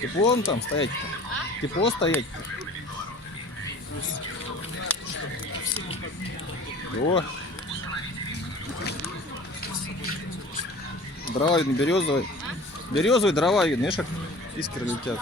Тепло вон там стоять-то? Тепло стоять-то? О! Дрова видно, березовые. Березовые дрова видно, видишь, как искры летят.